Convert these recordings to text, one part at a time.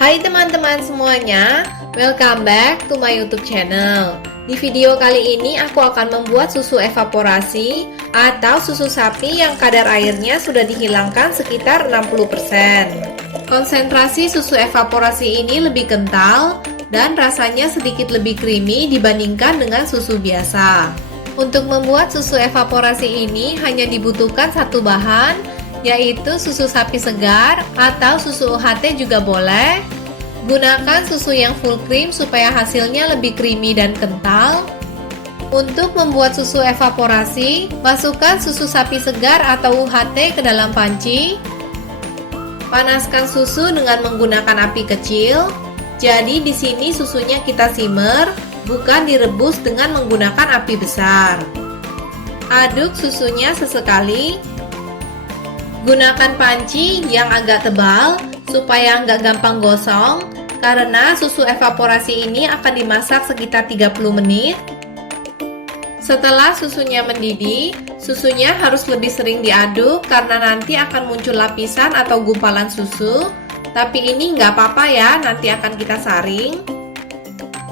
Hai teman-teman semuanya, welcome back to my YouTube channel. Di video kali ini aku akan membuat susu evaporasi atau susu sapi yang kadar airnya sudah dihilangkan sekitar 60%. Konsentrasi susu evaporasi ini lebih kental dan rasanya sedikit lebih creamy dibandingkan dengan susu biasa. Untuk membuat susu evaporasi ini hanya dibutuhkan satu bahan, yaitu susu sapi segar atau susu UHT juga boleh. Gunakan susu yang full cream supaya hasilnya lebih creamy dan kental. Untuk membuat susu evaporasi, masukkan susu sapi segar atau UHT ke dalam panci. Panaskan susu dengan menggunakan api kecil. Jadi di sini susunya kita simmer, bukan direbus dengan menggunakan api besar. Aduk susunya sesekali. Gunakan panci yang agak tebal supaya nggak gampang gosong, karena susu evaporasi ini akan dimasak sekitar 30 menit. Setelah susunya mendidih, susunya harus lebih sering diaduk karena nanti akan muncul lapisan atau gumpalan susu. Tapi ini nggak apa-apa ya, nanti akan kita saring.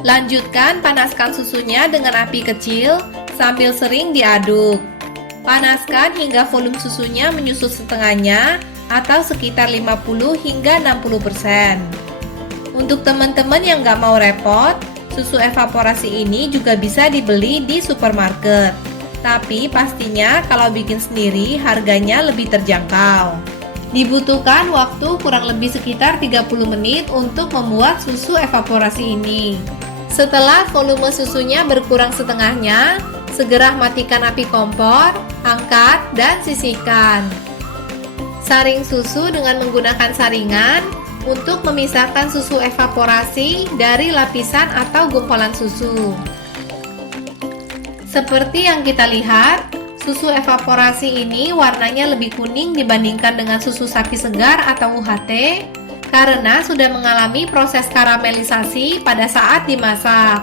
Lanjutkan panaskan susunya dengan api kecil sambil sering diaduk. Panaskan hingga volume susunya menyusut setengahnya atau sekitar 50 hingga 60%. Untuk teman-teman yang nggak mau repot, susu evaporasi ini juga bisa dibeli di supermarket. Tapi pastinya kalau bikin sendiri harganya lebih terjangkau. Dibutuhkan waktu kurang lebih sekitar 30 menit untuk membuat susu evaporasi ini. Setelah volume susunya berkurang setengahnya, segera matikan api kompor, angkat, dan sisihkan. Saring susu dengan menggunakan saringan untuk memisahkan susu evaporasi dari lapisan atau gumpalan susu. Seperti yang kita lihat, susu evaporasi ini warnanya lebih kuning dibandingkan dengan susu sapi segar atau UHT karena sudah mengalami proses karamelisasi pada saat dimasak.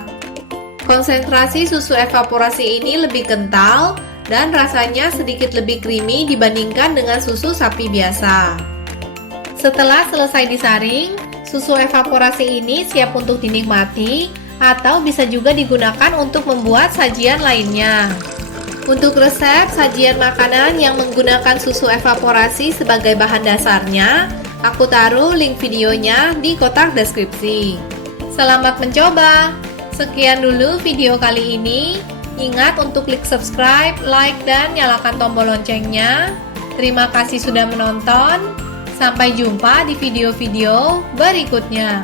Konsentrasi susu evaporasi ini lebih kental dan rasanya sedikit lebih creamy dibandingkan dengan susu sapi biasa. Setelah selesai disaring, susu evaporasi ini siap untuk dinikmati atau bisa juga digunakan untuk membuat sajian lainnya. Untuk resep sajian makanan yang menggunakan susu evaporasi sebagai bahan dasarnya, aku taruh link videonya di kotak deskripsi. Selamat mencoba! Sekian dulu video kali ini. Ingat untuk klik subscribe, like, dan nyalakan tombol loncengnya. Terima kasih sudah menonton. Sampai jumpa di video-video berikutnya.